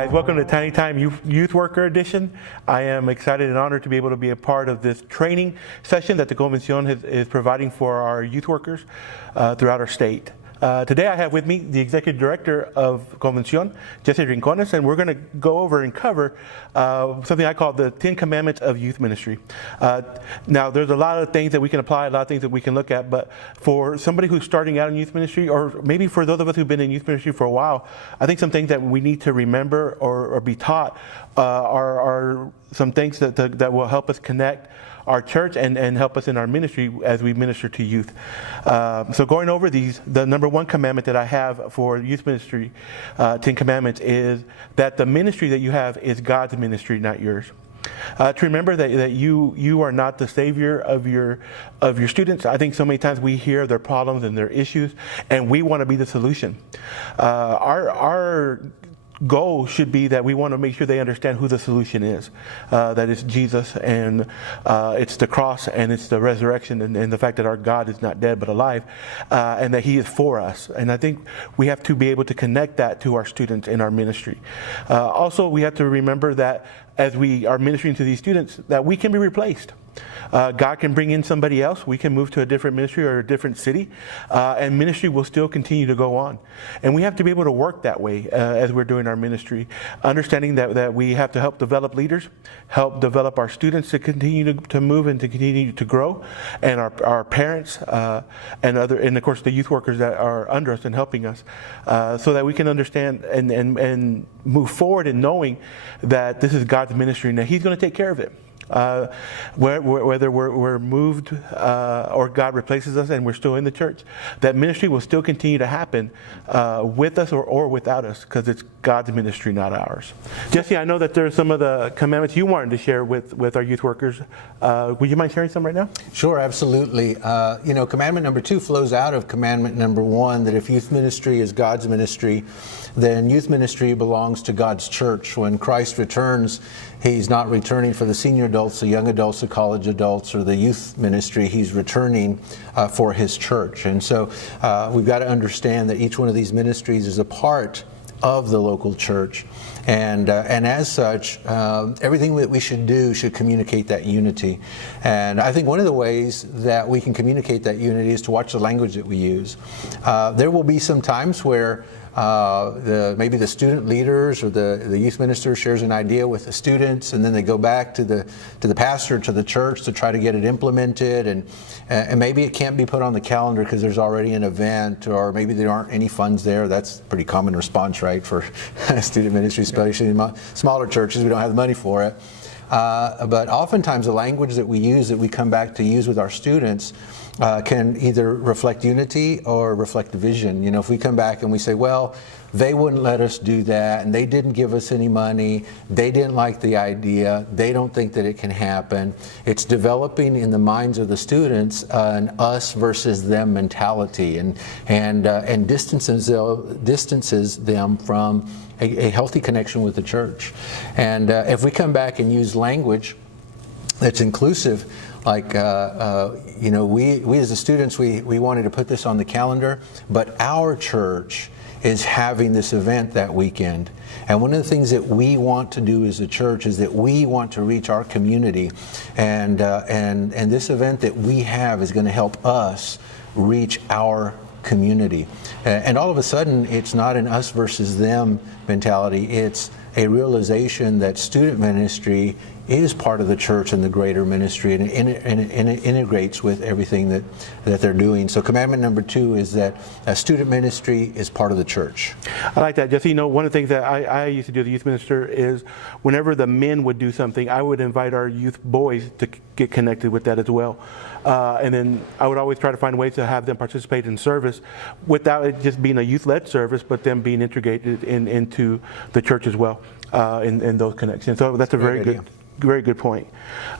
guys, welcome to Tiny Time Youth Worker Edition. I am excited and honored to be able to be a part of this training session that the Convencion is providing for our youth workers throughout our state. Today I have with me the Executive Director of Convencion, Jesse Rincones, and we're going to go over and cover something I call the 10 Commandments of Youth Ministry. Now, there's a lot of things that we can apply, a lot of things that we can look at, but for somebody who's starting out in youth ministry, or maybe for those of us who've been in youth ministry for a while, I think some things that we need to remember or be taught are some things that will help us connect our church and help us in our ministry as we minister to youth. So going over these, the number one commandment that I have for youth ministry, 10 Commandments, is that the ministry that you have is God's ministry, not yours. To remember that you are not the savior of your students. I think so many times we hear their problems and their issues, and we want to be the solution. Our goal should be that we want to make sure they understand who the solution is. That is Jesus, and it's the cross, and it's the resurrection, and the fact that our God is not dead but alive, and that He is for us. And I think we have to be able to connect that to our students in our ministry. Also, we have to remember that as we are ministering to these students, that we can be replaced. God can bring in somebody else. We can move to a different ministry or a different city, and ministry will still continue to go on. And we have to be able to work that way as we're doing our ministry, understanding that we have to help develop leaders, help develop our students to continue to move and to continue to grow, and our parents and of course the youth workers that are under us and helping us, so that we can understand and move forward in knowing that this is God's ministry and that He's going to take care of it. Whether we're moved or God replaces us and we're still in the church, that ministry will still continue to happen with us or without us, because it's God's ministry, not ours. Jesse, I know that there are some of the commandments you wanted to share with our youth workers. Would you mind sharing some right now? Sure, absolutely. Commandment number 2 flows out of commandment number 1, that if youth ministry is God's ministry, then youth ministry belongs to God's church. When Christ returns, He's not returning for the senior adults, the young adults, the college adults, or the youth ministry. He's returning for His church. And so we've got to understand that each one of these ministries is a part of the local church. And as such, everything that we should do should communicate that unity. And I think one of the ways that we can communicate that unity is to watch the language that we use. There will be some times where maybe the student leaders or the youth minister shares an idea with the students, and then they go back to the pastor, to the church, to try to get it implemented, and maybe it can't be put on the calendar because there's already an event, or maybe there aren't any funds there. That's a pretty common response, right, for student ministry, especially in smaller churches. We don't have the money for it. But oftentimes the language that we use, that we come back to use with our students, can either reflect unity or reflect division. You know, if we come back and we say, well, they wouldn't let us do that, and they didn't give us any money, they didn't like the idea, they don't think that it can happen. It's developing in the minds of the students an us versus them mentality, and distances them from a healthy connection with the church. And if we come back and use language that's inclusive, like, we as the students, we wanted to put this on the calendar, but our church is having this event that weekend. And one of the things that we want to do as a church is that we want to reach our community. And this event that we have is going to help us reach our community. And all of a sudden, it's not an us versus them mentality. It's a realization that student ministry is part of the church and the greater ministry, and it integrates with everything that they're doing. So commandment number 2 is that student ministry is part of the church. I like that, Jesse. You know, one of the things that I used to do as a youth minister is whenever the men would do something, I would invite our youth boys to get connected with that as well. And then I would always try to find ways to have them participate in service without it just being a youth-led service, but them being integrated into the church as well, in those connections. So that's a very good point.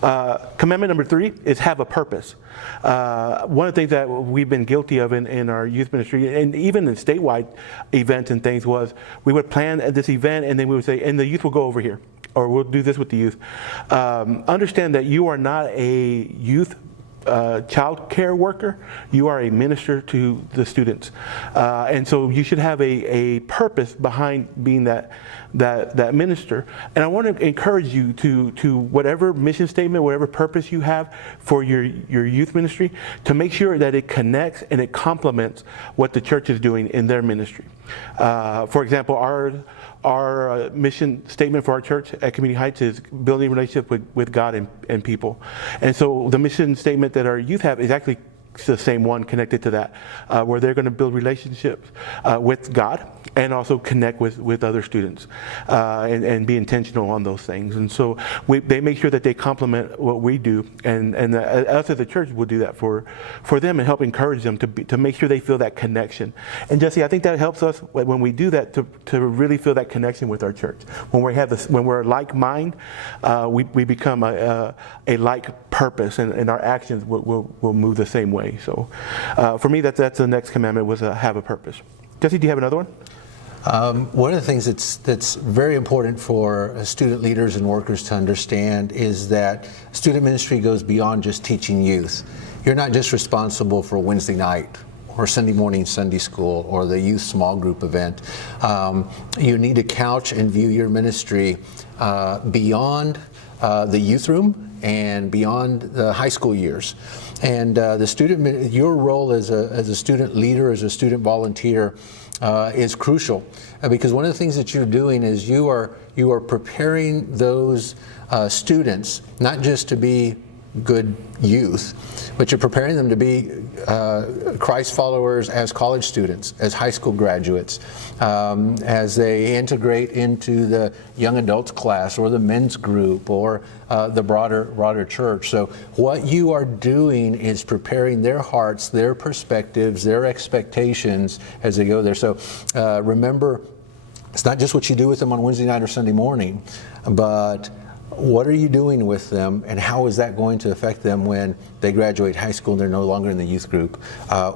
Commandment number 3 is have a purpose. One of the things that we've been guilty of in our youth ministry, and even in statewide events and things, was we would plan this event and then we would say, and the youth will go over here, or we'll do this with the youth. Understand that you are not a youth child care worker, you are a minister to the students. And so you should have a purpose behind being that minister. And I want to encourage you to whatever mission statement, whatever purpose you have for your youth ministry, to make sure that it connects and it complements what the church is doing in their ministry. For example, our mission statement for our church at Community Heights is building relationships with God and people. And so the mission statement that our youth have is actually the same one connected to that, where they're going to build relationships with God and also connect with other students and be intentional on those things. And so they make sure that they complement what we do, and us as a church will do that for them and help encourage them to make sure they feel that connection. And Jesse, I think that helps us when we do that to really feel that connection with our church. When we're like mind, we become a like purpose, and our actions will move the same way. So for me, that's the next commandment, was have a purpose. Jesse, do you have another one? One of the things that's very important for student leaders and workers to understand is that student ministry goes beyond just teaching youth. You're not just responsible for Wednesday night or Sunday morning Sunday school or the youth small group event. You need to couch and view your ministry beyond the youth room and beyond the high school years. And your role as a student leader, as a student volunteer, is crucial, because one of the things that you're doing is you are preparing those students not just to be good youth, but you're preparing them to be Christ followers as college students, as high school graduates, as they integrate into the young adults class or the men's group or the broader church. So what you are doing is preparing their hearts, their perspectives, their expectations as they go there. So remember, it's not just what you do with them on Wednesday night or Sunday morning, but what are you doing with them, and how is that going to affect them when they graduate high school and they're no longer in the youth group,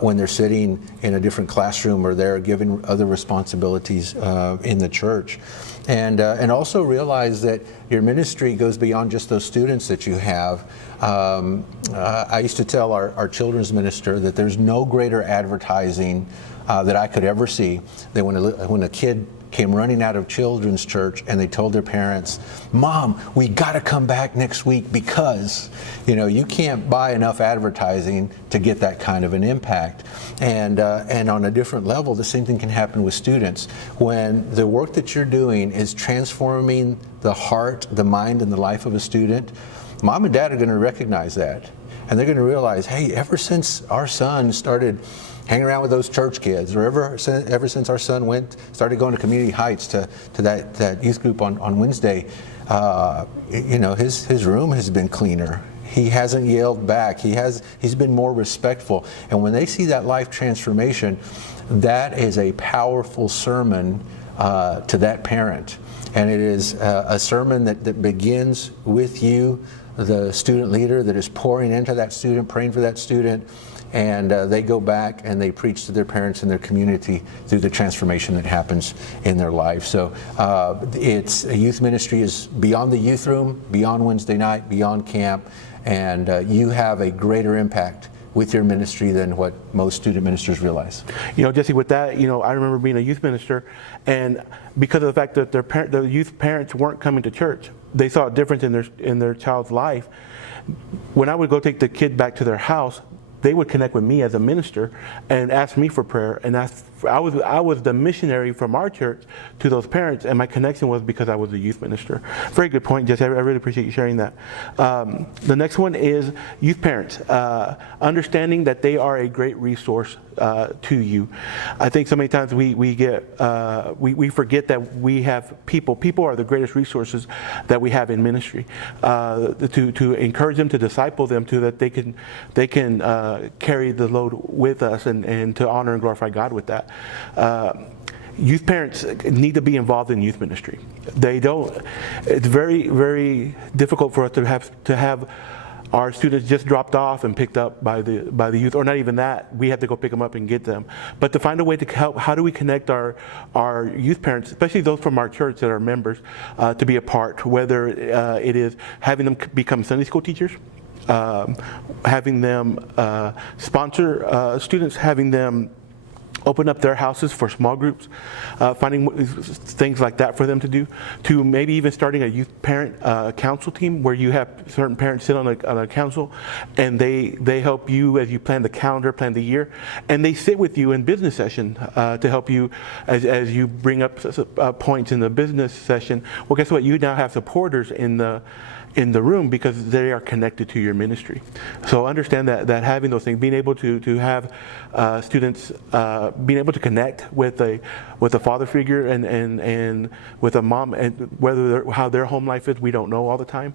when they're sitting in a different classroom or they're given other responsibilities in the church? And also realize that your ministry goes beyond just those students that you have. I used to tell our children's minister that there's no greater advertising that I could ever see than when a kid came running out of children's church and they told their parents, "Mom, we got to come back next week because," you can't buy enough advertising to get that kind of an impact. And on a different level, the same thing can happen with students. When the work that you're doing is transforming the heart, the mind, and the life of a student, mom and dad are going to recognize that. And they're going to realize, hey, ever since our son started hanging around with those church kids, or ever since our son started going to Community Heights to that youth group on Wednesday, his room has been cleaner. He hasn't yelled back. He's been more respectful. And when they see that life transformation, that is a powerful sermon to that parent. And it is a sermon that begins with you, the student leader, that is pouring into that student, praying for that student. And they go back and they preach to their parents and their community through the transformation that happens in their life. So it's a youth ministry is beyond the youth room, beyond Wednesday night, beyond camp, and you have a greater impact with your ministry than what most student ministers realize. Jesse, with that, I remember being a youth minister, and because of the fact that the youth parents weren't coming to church, they saw a difference in their child's life. When I would go take the kid back to their house, they would connect with me as a minister and ask me for prayer. And I was the missionary from our church to those parents, and my connection was because I was a youth minister. Very good point, Jesse. I really appreciate you sharing that. The next one is youth parents. Understanding that they are a great resource to you. I think so many times we forget that we have people. People are the greatest resources that we have in ministry. To encourage them, to disciple them, to that they can carry the load with us and to honor and glorify God with that. Youth parents need to be involved in youth ministry. They don't. It's very, very difficult for us to have our students just dropped off and picked up by the youth, or not even that. We have to go pick them up and get them. But to find a way to help, how do we connect our youth parents, especially those from our church that are members, to be a part, whether it is having them become Sunday school teachers, having them sponsor students, having them open up their houses for small groups, finding things like that for them to do, to maybe even starting a youth parent council team where you have certain parents sit on a council and they help you as you plan the calendar, plan the year, and they sit with you in business session to help you as you bring up points in the business session. Well, guess what? You now have supporters in the room because they are connected to your ministry. So understand that having those things, being able to have students being able to connect with a father figure and with a mom, and how their home life is, we don't know all the time,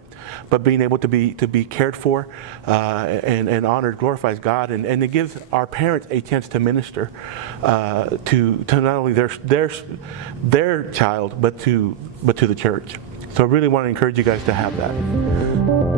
but being able to be cared for and honored glorifies God, and it gives our parents a chance to minister to not only their child but to the church. So I really want to encourage you guys to have that.